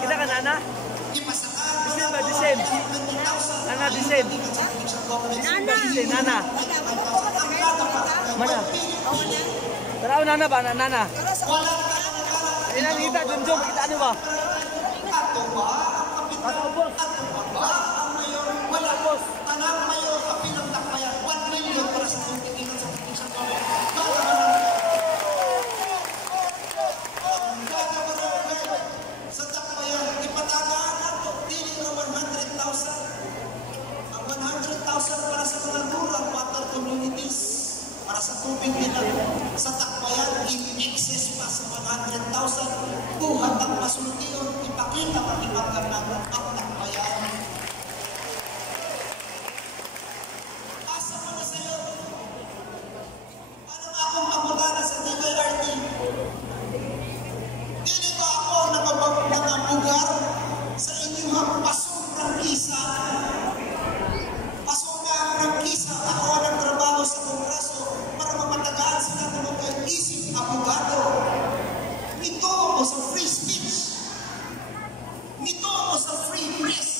Kita kan Nana? Disin ba? Disin? Nana, disin? Nana? Mana? Taraw Nana ba? Nana? Ilan kita dun kita ano ba? Ako boss. Wala boss. Tanang mayo kapilang takbayan 1 million para sa tubig sa sa takbayan ipatagaan nato dili na 100,000. Ang 100,000 para sa mga rural water communities para sa tubig nila sa takbayan in excess pa sa 100,000 buhat ang masultiyon ipakita ang ibang naman ang takbayan. Asa mo na sa'yo paano akong pagmutana sa DYRT dili ba ako nangabugar sa inyong pasong prangkisa ako ang trabaho sa Kongreso para mamatagaan sila na mag-isip abogado. Ito ako sa free speech. Ito ako sa free press.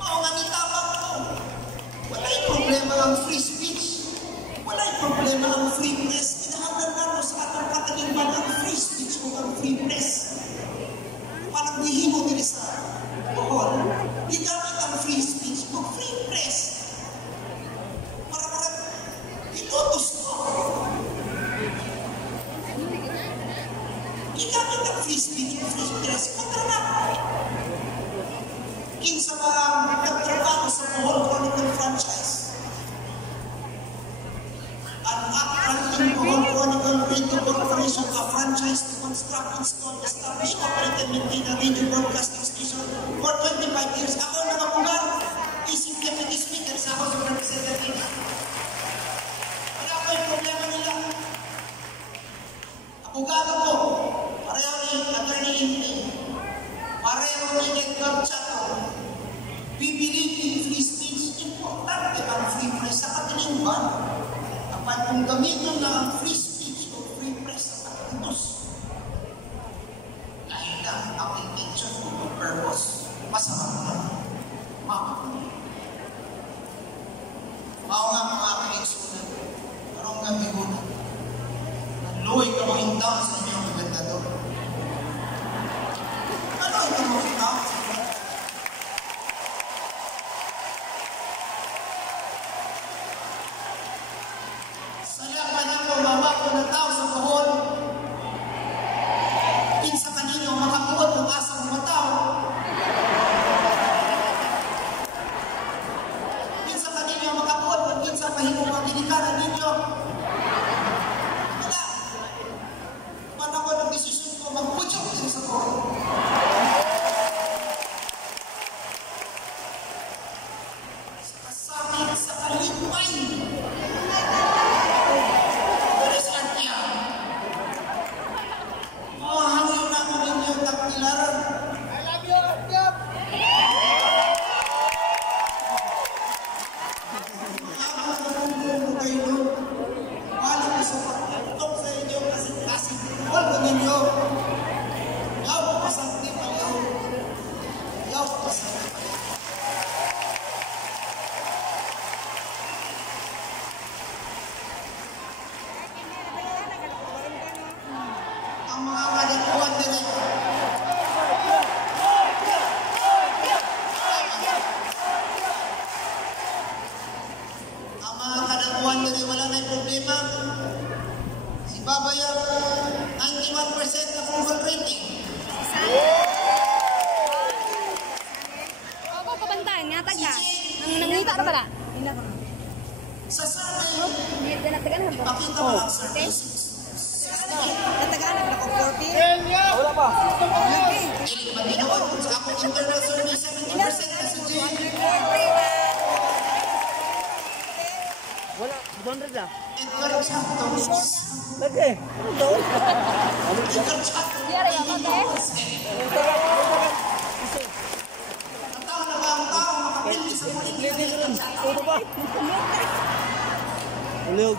Oo nga nitabang ko. Wala'y problema ang free speech. Wala'y problema ang free press. Kinahanglan na mo sa atong katalingban ang free speech o ang free press. Parang dihimo nila sa buhol. Gigamit ang free speech o free press. Ilutos ko. Igamit ang free speech o free press kontra na. Kinsa ba nagtrabaho sa Bohol Chronicle franchise? Ang acting Bohol Chronicle Radio Corporation, a franchise to construct, install, establish, operate, and maintain a radio broadcasting station for 25 years. Ako ang nakapugar, isip deputy speaker sa House of Representatives. Ano yung problema nila? Abogado ko, pareho ni Attorney Lindy, pareho ni Edgar Chato, bibiliin free speech, importante ang free press sa katilingban. Kapag kung gamitin na ang free speech o free press sa katilindos, dahil lang ang intention o purpose, masama na, makakunin. Mao nga mga aking eksunan, parang gabi ko na. Naluoy ka mahintaw sa inyong magandador. Naluoy ka mahintaw sa inyong salapan ako mamako ng tao sa Bohol. Kinsa kanino makakuot ng asang mga tao. Kinsa kanino makakuot ng kinsa mahimong magdilikaran ninyo. Wala. Panako ng desisyon ko magpudyok din sa Bohol. Sa kasakit, sa kalipay. Babayang 91% approval rating. Ako kabantahan nga taga. Nangita na pala. Sa survey, ipakita mo ang survey. Natagaan na ko 40. Wala pa. Ilig ba ginawa? Sa akong internal survey, 70% na si Jay. Wala. 200 lang. Edgar Chato. Lagi. Ano daw? Edgar Chato. Yari ako te. Ang tao na ba ang tao makapili sa politika ng Edgar Chato? Ano ba? Ulog.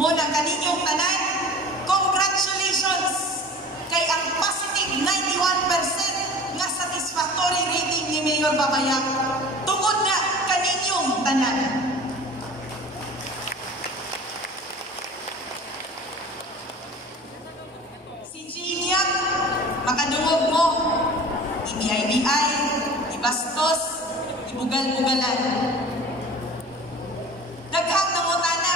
Muna kaninyong tanan, congratulations! Kay ang positive 91% nga satisfactory rating ni Mayor Babayang tungod na kaninyong tanan. Si Jillian, makadungog mo, ibiyay-biyay, ibastos, ibugal-bugalan. Daghang nangutana,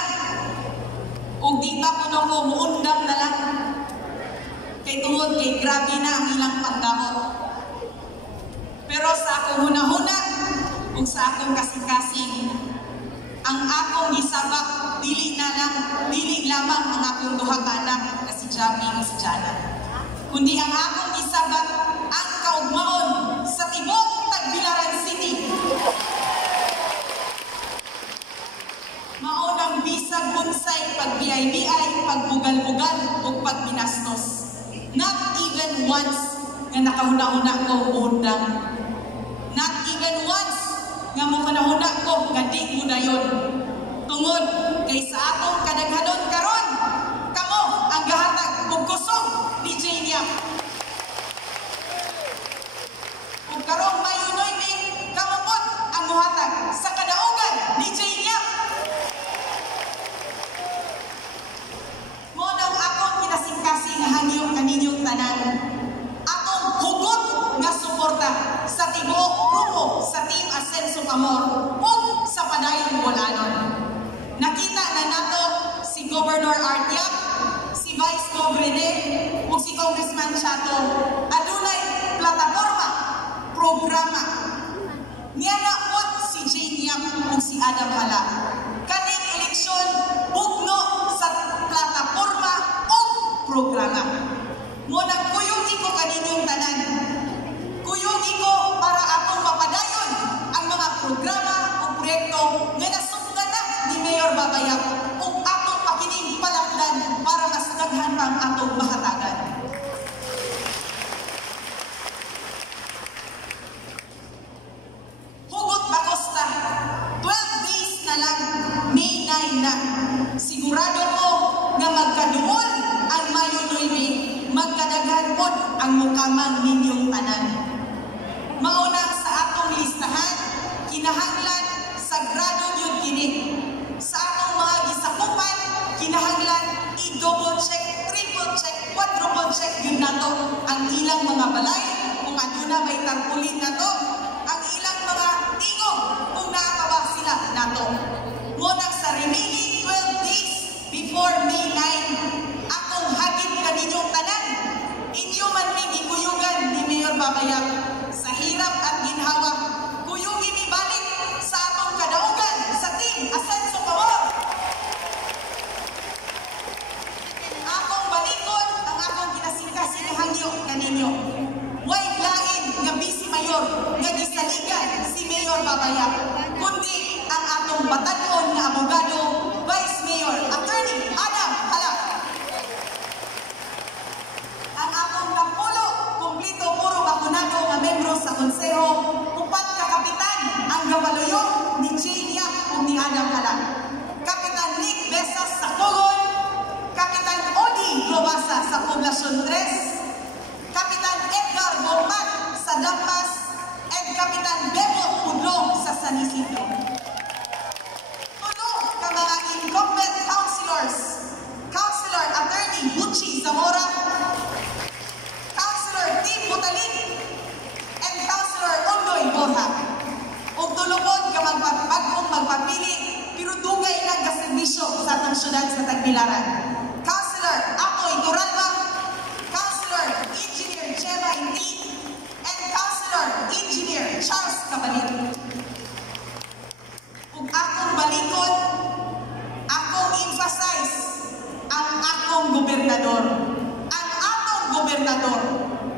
kung di ba kuno ko muundang na lang, kay tungod kay grabe na ang ilang panggamot. Pero sa akong huna-huna, kung sa akong kasing-kasing, ang akong gisabak, dili lamang ang akong duha ka anak na si Javi o si Jana. Kundi ang akong gisabak, ang kaugmaon sa tibok Tagbilaran City. Maunang bisag unsay pag-biyay-biyay, pagbugal-bugal o pagbinastos. Not even once nga nakahuna-huna ko undang. Not even once nga mukana-huna ko nga di ko dayon. Tungod kay sa atong kadaghanon karon, kamo ang gahatag ug kusog ni Jania. Ug karong mayunoy ding kamupot ang muhatag sa kadaugan ni Jania. Ngunang akong kinasingkasing hangyo kaninyong tanan, atong hugot nga suporta sa tibuok grupo sa Team Ascenso Amor ug sa Padayon Bolanon. Nakita na nato si Governor Artiac, si Vice Governor ug si Congressman Chato adunay plataporma, programa. Niya na pod si Jane Yap ug si Adam Hala. Kaning eleksyon bugno sa plataporma o programa. Ngunang kuyugi ko kaninyong tanan. Kuyugi ko para atong mapadayon ang mga programa o proyekto nga nasugdan na ni Mayor Babayang ug atong pakining palakdan para mas daghan pang atong mahatagan. Hugot Bacosta, 12 days na lang, May 9 na. Sigurado ko nga magkadungol ang Mayo 9, magkadaghan pod ang mukamang ninyong tanan. Mauna sa atong listahan, kinahanglan sagrado yun kini. Sa atong mga gisakupan, kinahanglan i-double check, triple check, quadruple check yun nato ang ilang mga balay, kung aduna may tarpulin nato, ang ilang mga tingog kung naakaba sila nato. Ngunang sa remaining 12 days before May 9, akong hagit kaninyong tanan. Inyo man may gikuyugan ni Mayor Babayag. Sa hirap at ginhawa, kuyugi mi balik sa atong kadaugan sa Team Ascenso Pamor. Akong balikod ang akong kinasingkasing hangyo kaninyo. Way lain nga Vice Mayor nga gisaligan si Mayor Babayag, kundi ang atong batan-on nga abogado, Vice Mayor Attorney Adam Halak. Ang atong kapulo, kumplito puro bakunado nga membro sa konseho, upat ka kapitan ang gapaluyo ni Jania ug ni Adam Halak. Kapitan Nick Besas sa Tugon, Kapitan Odi Globasa sa Poblasyon 3, Kapitan Edgar Bombat sa Dampas, at Kapitan Bebo Udlong sa San Isidro. Tulo ka mga incumbent councilors, Councilor Attorney Buchi Zamora, Councilor Tim Butalin, and Councilor Ondoy Borja. Ug tulupod ka bagong magpapili, pero dugay lang ka serbisyo sa atong syudad sa Tagbilaran. Councilor Apoy Turalba, Councilor Engineer Chema Inti, and Councilor Engineer Charles Cabalit. Ug akong balikod, akong emphasize ang akong gobernador. Ang atong gobernador,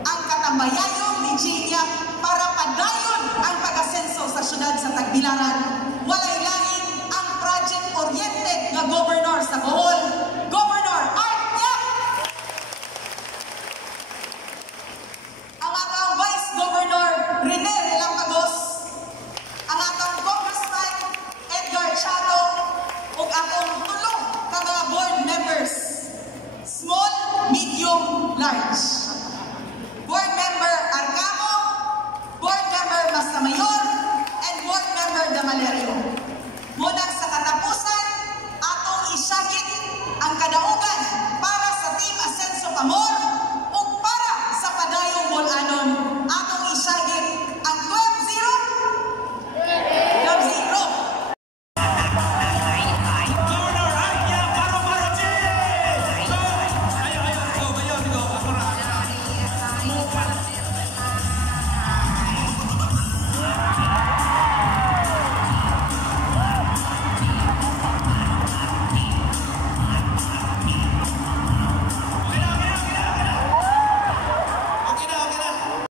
ang katambayayong ni Jania para padayon ang pag-asenso sa syudad sa Tagbilaran